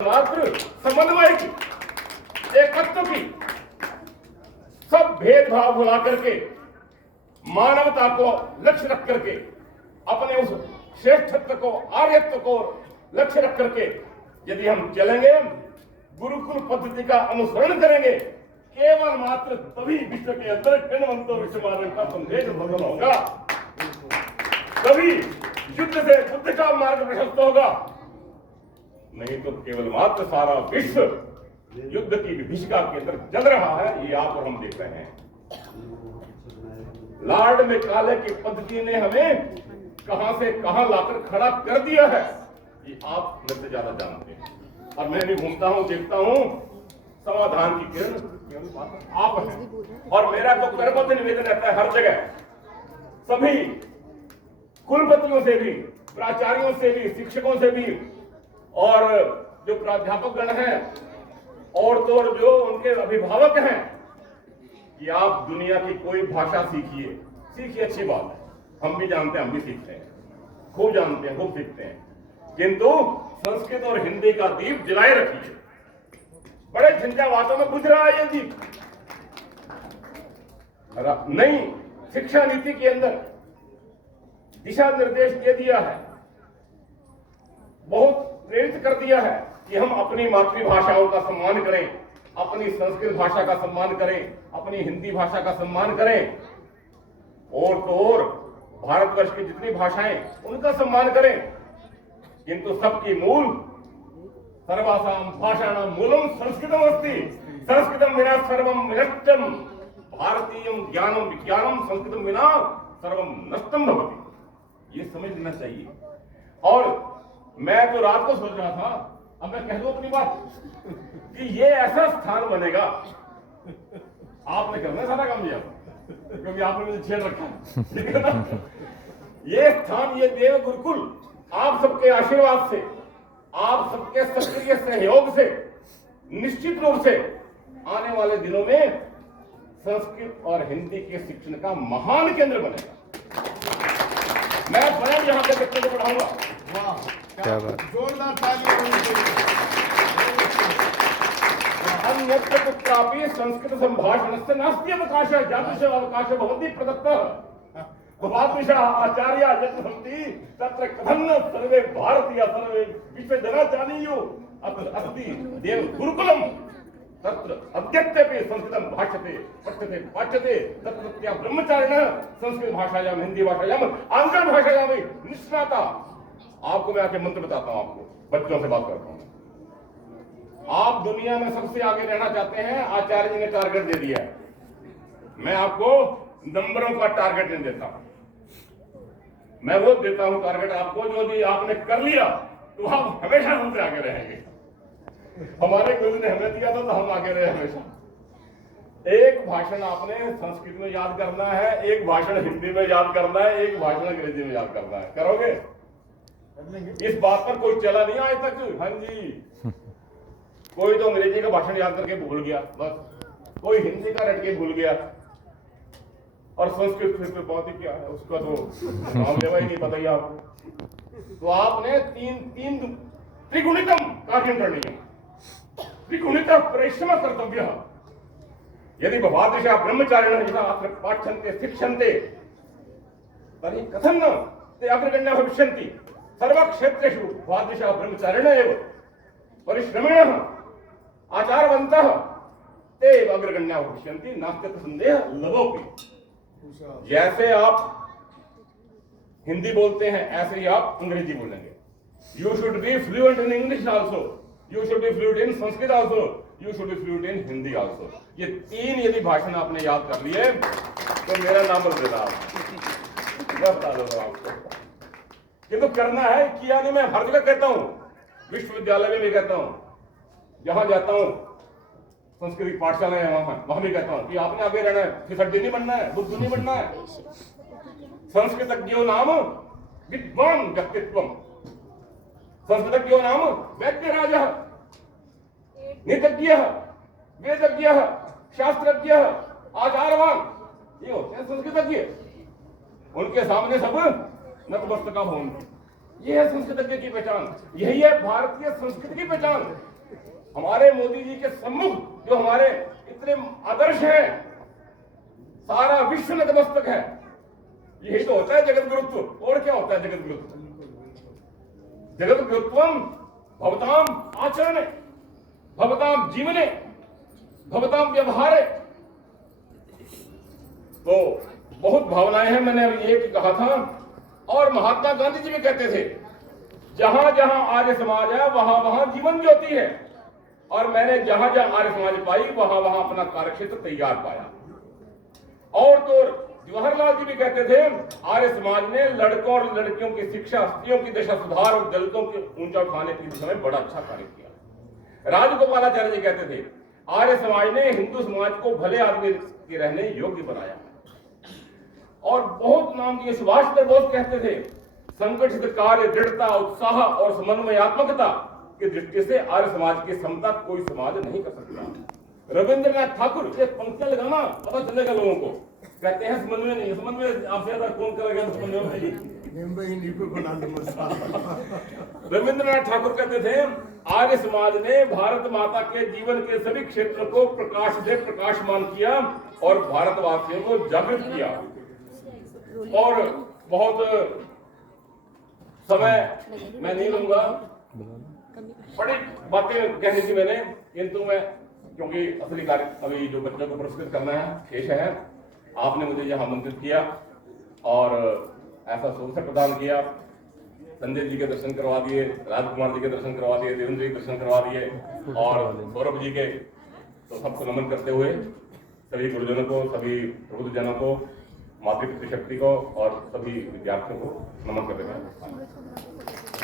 मात्र समन्वय की, एकत्व की, सब भेदभाव भुला करके मानवता को लक्ष्य रख करके अपने उस श्रेष्ठत्व को, आर्यत्व को लक्ष्य रख करके यदि हम चलेंगे, गुरुकुल पद्धति का अनुसरण करेंगे, केवल मात्र तभी विश्व के अंदर कणवंतो विश्वमानव का संदेश सफल होगा, तभी युद्ध से बुद्ध का मार्ग प्रशस्त होगा। नहीं तो केवल मात्र सारा विश्व युद्ध की विभीषिका के अंदर जल रहा है। ये आप और हम देख रहे हैं। लॉर्ड मैकाले की पद्धति ने हमें कहां से कहां लाकर खड़ा कर दिया है, ये आप मेरे से ज्यादा जानते हैं। और मैं भी घूमता हूं, देखता हूं, समाधान की किरण आप हैं। और मेरा तो कर्मठ निवेदन रहता है हर जगह, सभी कुलपतियों से भी, प्राचार्यों से भी, शिक्षकों से भी, और जो प्राध्यापक गण हैं और तो और जो उनके अभिभावक हैं, कि आप दुनिया की कोई भाषा सीखिए, अच्छी बात है। हम भी जानते हैं, हम भी सीखते हैं, खूब जानते हैं, खूब सीखते हैं, किंतु संस्कृत और हिंदी का दीप जलाए रखिए। बड़े झंझावातों में बुझ रहा है ये दीप। नई शिक्षा नीति के अंदर दिशा निर्देश दे दिया है, बहुत प्रेरित कर दिया है कि हम अपनी मातृभाषाओं का सम्मान करें, अपनी संस्कृत भाषा का सम्मान करें, अपनी हिंदी भाषा का सम्मान करें, और तो और भारतवर्ष की जितनी भाषाएं उनका सम्मान करें। किंतु सबकी मूल सर्वासाम भाषाणाम मूलम संस्कृतम अस्ति, संस्कृतम विना सर्वम विनष्टम, भारतीयम ज्ञानम विज्ञानम संस्कृतम विना सर्वम नष्टम भवति। ये समझ लेना चाहिए। और मैं तो रात को सोच रहा था, अब मैं कह दूं अपनी बात, कि ये ऐसा स्थान बनेगा, आपने करना सारा काम दिया क्योंकि आपने मुझे छेड़ रखा। ये स्थान, ये देव गुरुकुल आप सबके आशीर्वाद से, आप सबके सक्रिय सहयोग से निश्चित रूप से आने वाले दिनों में संस्कृत और हिंदी के शिक्षण का महान केंद्र बनेगा। मैं स्वयं यहाँ पे बच्चों को पढ़ाऊंगा। क्या बात, जोरदार ताली। अन्यत्र कुत्रापि संस्कृत संभाषणस्य नास्ति अवकाशः, यादृशः अवकाशः भवति प्रदत्तः। भवादृशः आचार्याः यत्र सन्ति तत्र कथं न सर्वे भारतीयाः सर्वे विश्वजनाः जानीयुः अस्ति देव गुरुकुलम्, तत्र अद्यत्वेपि संस्कृतं भाष्यते, पठ्यते, पाठ्यते, तत्रत्या ब्रह्मचारिणः संस्कृत भाषायां, हिंदी भाषायां, आंग्ल भाषायां निष्णाता। आपको मैं आके मंत्र बताता हूं, आपको बच्चों से बात करता हूं। आप दुनिया में सबसे आगे रहना चाहते हैं, आचार्य जी ने टारगेट दे दिया है। मैं आपको नंबरों का टारगेट नहीं देता, मैं वो देता हूं टारगेट आपको, जो भी आपने कर लिया तो आप हमेशा हमसे आगे रहेंगे। हमारे गुरु ने हमें दिया था तो हम आगे रहे हमेशा। एक भाषण आपने संस्कृत में याद करना है, एक भाषण हिंदी में याद करना है, एक भाषण अंग्रेजी में याद करना है। करोगे? इस बात पर कोई चला नहीं आज तक। हाँ जी, कोई तो अंग्रेजी का भाषण याद करके भूल गया, बस कोई हिंदी का रट के भूल गया, और संस्कृत फिर बहुत ही क्या है उसका तो नाम लेवा ही नहीं पता ही आपको। तो आपने तीन त्रिगुणितम कार्यं करणीयम्, त्रिगुणितः परिश्रम कर्तव्यः। यदि भवादृशः ब्रह्मचारिणः यथा अत्र पाठ्यन्ते शिक्षन्ते तर्हि कथं न ते अग्रगण्याः भविष्यन्ति। सर्वक्षेत्रेषु भवादृशः ब्रह्मचारिणः एव परिश्रमिणः आचारवन्तः ते एव अग्रगण्याः भविष्यन्ति, नास्त्यत्र संदेहः लवोऽपि। जैसे आप हिंदी बोलते हैं ऐसे ही आप अंग्रेजी बोलेंगे। You should be fluent in English also, you should be fluent in Sanskrit also, you should be fluent in Hindi also. ये तीन यदि भाषण आपने याद कर लिए तो मेरा नाम बदल देना मैं बता दूंगा आपको। किंतु करना है, किया नहीं। मैं हर जगह कहता हूं, विश्वविद्यालय में भी कहता हूं, जहां जाता हूं, संस्कृत पाठशाला है वहां भी कहता हूं कि आपने आगे रहना है, फिसड्डी नहीं बनना है, बुद्धू नहीं बनना है। संस्कृतज्ञो नाम विद्वान व्यक्तित्वम, संस्कृतज्ञो नाम वैद्यराजः, नीतज्ञः, वेदज्ञः, शास्त्रज्ञः, आचारवान, ये होते हैं संस्कृतज्ञ। उनके सामने सब नतमस्तक होंगे। ये है संस्कृतज्ञ की पहचान, यही है भारतीय संस्कृति की पहचान। हमारे मोदी जी के सम्मुख जो हमारे इतने आदर्श हैं, सारा विश्व नतमस्तक है। यही तो होता है जगत गुरुत्व। और क्या होता है जगत गुरुत्व? जगत गुरुत्वम भवताम आचरणे भवताम जीवने भवताम व्यवहारे। तो बहुत भावनाएं हैं, मैंने अभी एक कहा था। और महात्मा गांधी जी भी कहते थे, जहां जहां आर्य समाज है वहां वहां जीवन ज्योति है। और मैंने जहां जहां आर्य समाज पाई वहां वहां अपना कार्यक्षेत्र तैयार पाया। और तो जवाहरलाल जी भी कहते थे, आर्य समाज ने लड़कों और लड़कियों की शिक्षा, स्त्रियों की दशा सुधार और दलितों को ऊंचा उठाने की दिशा में बड़ा अच्छा कार्य किया। राजगोपालाचार्य जी कहते थे, आर्य समाज ने हिंदू समाज को भले आदमी के रहने योग्य बनाया। और बहुत नाम दिए। सुभाष चंद्र बोस कहते थे, संगठित कार्य, दृढ़ता, उत्साह और समन्वयात्मकता की दृष्टि से आर्य समाज की समता कोई समाज नहीं कर सकता। रविंद्रनाथ ठाकुर, एक पंक्तियां लगाना पता चलेगा लोगों को। कहते हैं समन्वय नहीं, समन्वय आपसे ज्यादा कौन करेगा समन्वय में? रविंद्रनाथ ठाकुर कहते थे, आर्य समाज ने भारत माता के जीवन के सभी क्षेत्रों को प्रकाश से प्रकाशमान किया और भारतवासियों को जागृत किया। और बहुत समय मैं नहीं लूंगा, बड़ी बातें कहनी थी मैंने, किंतु मैं क्योंकि असली कार्य अभी जो बच्चों को पुरस्कृत करना है शेष है, आपने मुझे यहाँ आमंत्रित किया और ऐसा अवसर प्रदान किया। संजय जी के दर्शन करवा दिए, राजकुमार जी के दर्शन करवा दिए, देवेंद्र जी के दर्शन करवा दिए और सौरभ जी के, तो सबको नमन करते हुए सभी गुरुजनों को, सभी प्रबुद्धजनों को, मातृ शक्ति को और सभी विद्यार्थियों को नमन करते हैं।